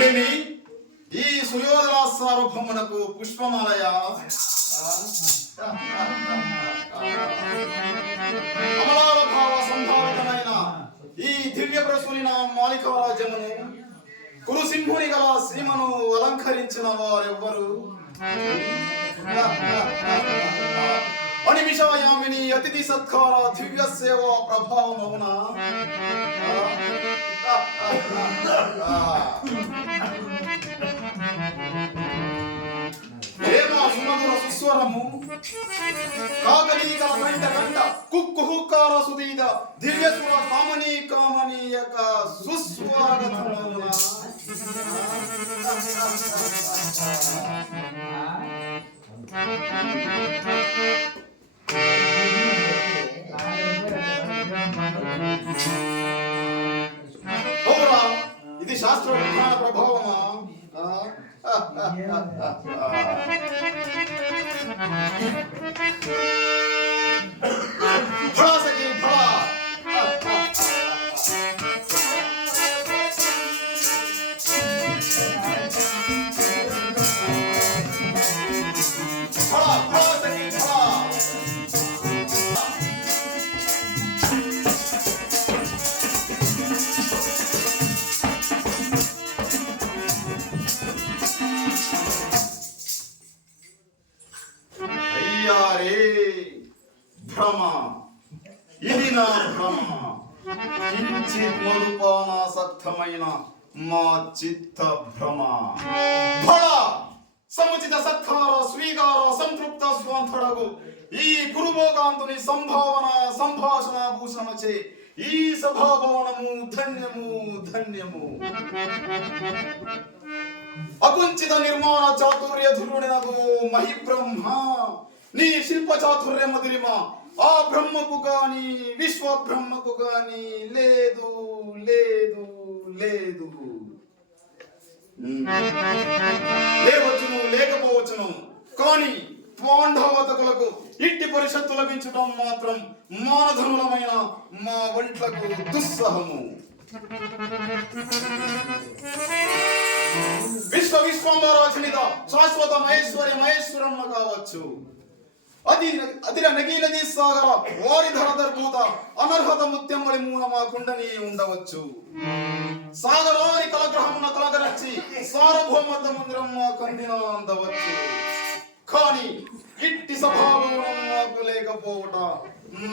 ఏమి ఈ సుయోధన సార్వభౌమునకు పుష్పమాలయ అమలాల భావ సంభావితమైన ఈ దివ్య ప్రసూలిన మాలికారాజ్యమును కురుసింహుని గల సీమను అలంకరించిన వారెవ్వరు? అనిమిషాయామిని అతిథి సత్కార దివ్య సేవా ప్రభావమవునా? సుమధుర సుస్వరము కాకలీక కంట కంట కుక్కుహుకార సుదీద దివ్యసుర కామనీయక సుస్వాగతమవునా? ఇది శాస్త్ర విజ్ఞాన ప్రభావమా? భ్రమ, ఇది నా భ్రమ. కించిత్ మరుపానాసక్తమైన మా చిత్త భ్రమ. ఫల సముచిత సత్కార స్వీకార సంతృప్త స్వాంతడగు ఈ గురుభోగాంతుని సంభావన సంభాషణ భూషణచే ఈ సభాభవనము ధన్యము ధన్యము. అకుంచిత నిర్మాణ చాతుర్య ధురుడినగు మహిబ్రహ్మ నీ శిల్ప చాతుర్య మధురిమ ఆ బ్రహ్మకు గాని విశ్వ బ్రహ్మకు గాని లేదు లేదు లేదు. లేవచ్చును లేకపోవచ్చును కానీ పాండవతకులకు ఇట్టి పరిషత్తు లభించటం మాత్రం మానధనులమైన మా వంట్లకు దుస్సహము. విశ్వంబరాజనిత శాశ్వత మహేశ్వరి మహేశ్వరమ్మ కావచ్చు. అదిర నగీనది సాగర వారిధర దర్భూత అనర్హత ముత్యమ్మడి మూల మా కుండని ఉండవచ్చు. సాగరాని కలగ్రహమున కలగరచి సార్వభౌమత మందిరం మా కందిన అందవచ్చు. కానీ ఇట్టి స్వభావం మాకు లేకపోవట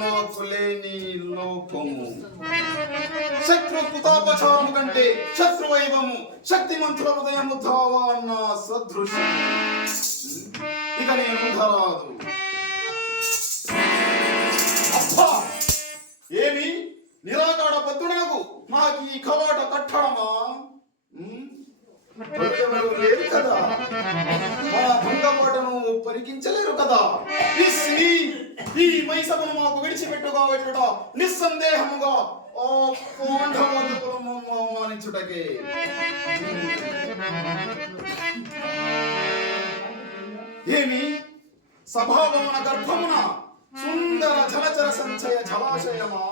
మాకు లేని లోపము. శత్రు కుతాపచారము కంటే శత్రువైవము శక్తిమంతుల హృదయము ధావా అన్న సదృశ్యం. ఇక నేను ధరాదు. అబ్బా ఏమి నిరాకార భద్రుడకు నాకు ఈ కవాట కట్టడమా? లేరు కదా, మా భంగపాటను పరికించలేరు కదా. ఈ మైసభను మాకు విడిచిపెట్టుగా పెట్టుట నిస్సందేహముగా ఆ పాండవతకులను అవమానించుటకే. ఏమి సభాభవన గర్భమున సుందర జలచర సంచయ జలాశయమా?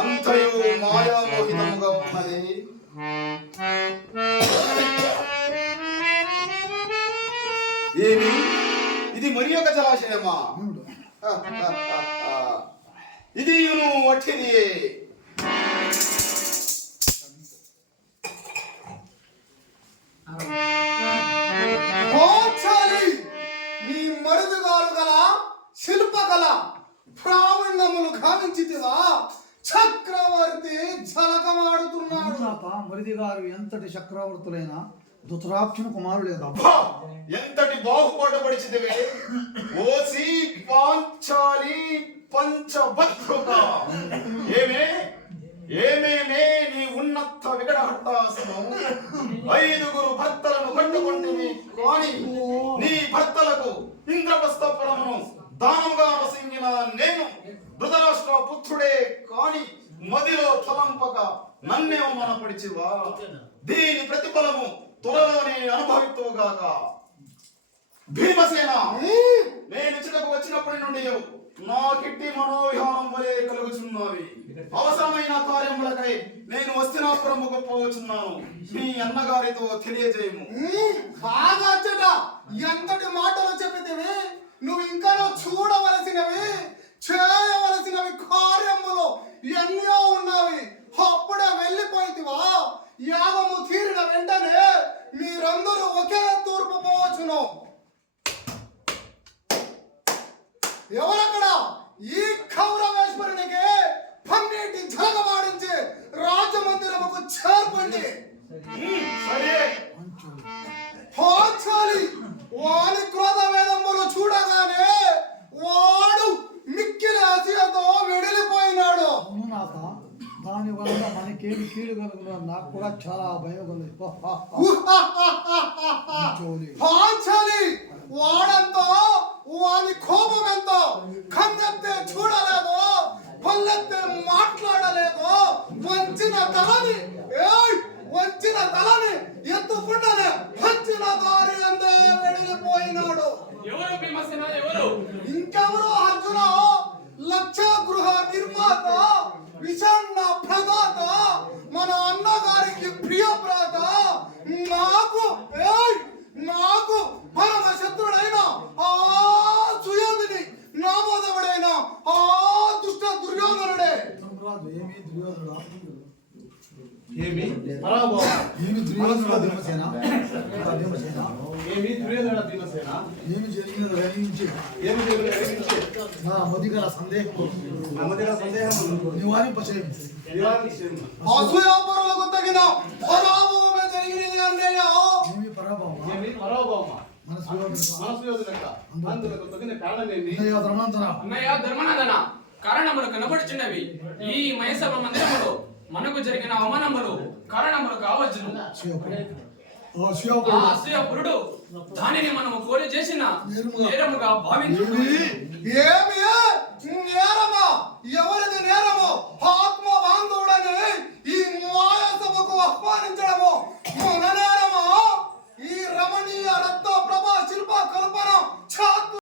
అంతయు మాయామోహితముగా ఉన్నది. ఏమి ఇది మరి ఒక జలాశయమా? ఇది వట్టిది. నీ మరుదుగారు గల శిల్పకళ ప్రావీణ్యములు గావించితివా? చక్రవర్తి జలకమాడుతున్నాడు. మరిది గారు ఎంతటి చక్రవర్తులైనా ధృతరాక్షణ కుమారుడే. ఎంతటి బాహుపాటుపడిచితివే ఓసి పాంచాలి పంచభద్రుక. ఏమేమే నీ ఉన్నత వికటహట్టాసనం. 5 భర్తలను కట్టుకుంటివి కానీ నీ భర్తలకు ఇంద్రప్రస్థపురమును దానముగా వసించిన నేను ధృతరాష్ట్ర పుత్రుడే కాని మదిలో తలంపక నన్నే అవమానపడిచివా? దీని ప్రతిఫలము త్వరలోనే అనుభవిత్తుగాక. భీమసేన నేను చిటకు వచ్చినప్పటి నుండి నా కిట్టి మనోవిహారం వలె మైసవరముకు పోవచ్చున్నాను. మీ అన్నగారితో తెలియజేయము. బాగాచ్చట ఎంతటి మాటలు చెప్పితివి. నువ్వు ఇంకా చూడవలసినవి చేయవలసినవి కార్యములు ఎన్నో ఉన్నవి. అప్పుడే వెళ్ళిపోయితివా? యాగము తీరిన వెంటనే మీరందరూ ఒకే తూర్పు పోవచ్చును. ఎవరక్కడ? ఈ కౌరవేశ్వరునికి పన్నీటి జలగమాడించి రాజమందిరముకు చేర్పండి. సరే. పాంచాలి వాని క్రోధ వేదములు చూడగానే వాడు మిక్కిలి అసూయతో వెడిలిపోయినాడు. అవును నాథ, దాని వల్ల మనకేమి కీడు కలుగుతుందో నాకు కూడా చాలా భయం కలిగింది. పాంచాలి వాడంతో వాని కోపం ఎంతో కన్నెత్తే చూడలేదు, పల్లెత్తే మాట్లాడలేదు. వంచిన తలని ఎత్తుకుండానే వచ్చిన దారి అందే వెడిలిపోయినాడు. ఎవరు భీమసేన? ఎవరు? ఇంకెవరు? అర్జున, లక్ష గృహ నిర్మాత, విషణ ప్రదాత, మన అన్నగారికి ప్రియప్రాత, నాకు పరమ శత్రుడైన ఆ సుయోధుని నామోదవుడైన ఆ దుష్ట దుర్యోధనుడే. ఏమి దుర్యోధనుడా? ఏమి ఏమి దుర్యోధనుడా భీమసేన? భీమసేన ఏమి దుర్యోధన భీమసేన? ఏమి జరిగినది గ్రహించి నా మదిగల సందేహము నివారింపచేయము. అసూయాపరులకు తగిన పరాభవమే జరిగినది అన్నయ్య. ఏమి పరాభవమా? మన అన్నయ్య ధర్మనందన, కారణములు కనబడుచున్నవి. ఈ మైసభ మందిరములో మనకు జరిగిన అవమానములు కారణములు కావచ్చును. ఆ అసూయపురుడు దానిని మనము కోరి చేసిన నేరముగా భావించుకుని ఏమి నేరమా? ఎవరి